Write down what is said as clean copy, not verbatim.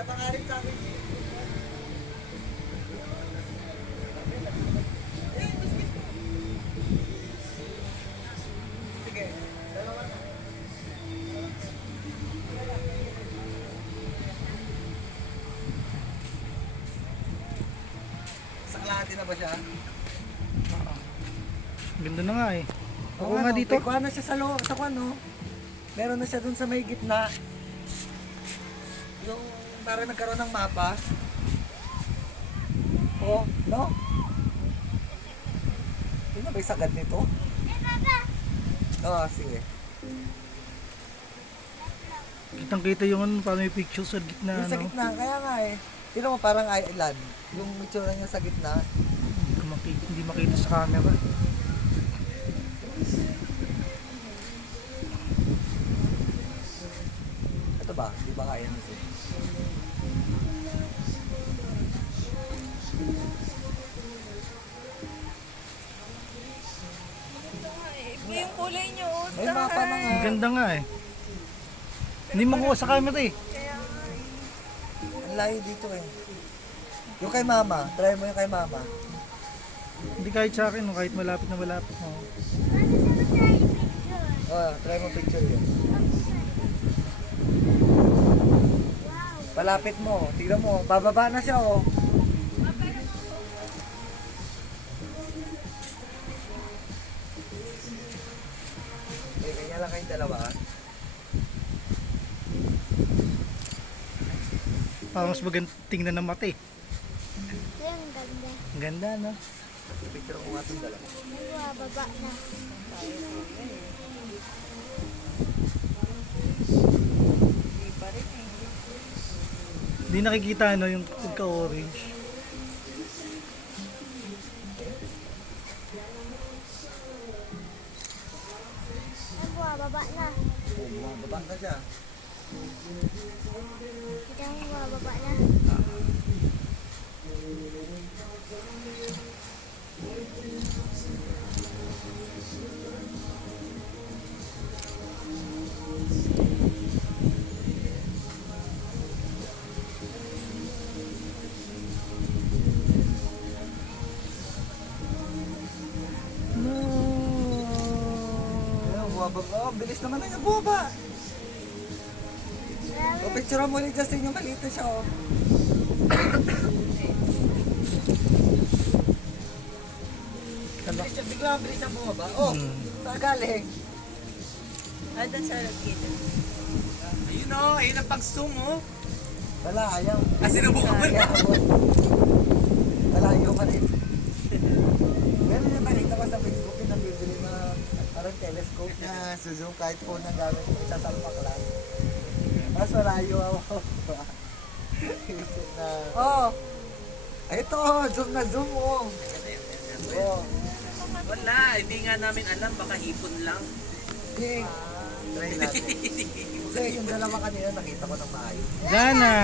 Isa pa nga rin sa akin. Sige, dalawa na. Saklate na ba siya? Ganda na nga eh. Ako Oo nga no, dito. Kuha na siya sa loob, sa kwan, no? Meron na siya dun sa may gitna. Yung parang nagkaroon ng mapa. Oh, no? Yun na ba yung sagad nito? Oo, sige. Kitang kita yung ano, paano yung picture sa gitna. Yung sa Ano? gitna, kaya nga eh. Tignan mo parang island. Yung itsura niya sa gitna. Hindi makita sa camera. Ito ba? Di ba kaya nito? Yung kulay niyo, oh. May mapa na nga. Ang ganda nga eh. Hindi makuha sa camera eh. Ang layo dito eh. Yung kay mama. Try mo yung kay mama. Hindi kahit sa akin, no, kahit malapit na malapit. No. Oh, try mo picture yun. Palapit mo. Tignan mo. Bababa na siya oh. Okay, kanya lang kayong dalawa. Parang mas maganda tingnan ng mata eh. Yung ganda. Ang ganda no? Picture ko nga itong dalawa. Ay, baba na. Hindi pa rin eh. Hindi nakikita ano yung pagka-orange. Ay, baba na. Bumababa na siya. Kita mo, baba na. No. Ayun, bumababa. Oh, bilis naman na niya. Bumaba. O, picture mo ulit Justin yung maliit na siya oh. Bilis siya, bigla bilis na bumaba. Oh, saan galing? Ah, doon sa kita. Ayun o, ayun ang pag-zoom o. Wala, ayaw. Sinubukan mo na. Malayo ka rin. Meron yung nakita ko sa Facebook yung nabibili na parang telescope na zoom kahit phone ang gamit mo sa salpak lang. Mas malayo ako. Isip na... Oh! Ito, zoom na zoom oh. Oh. Wala, hindi nga namin alam, baka hipon lang. Sige. Try natin. Kasi yung dalawa kanina nakita ko ng maayos. Gana!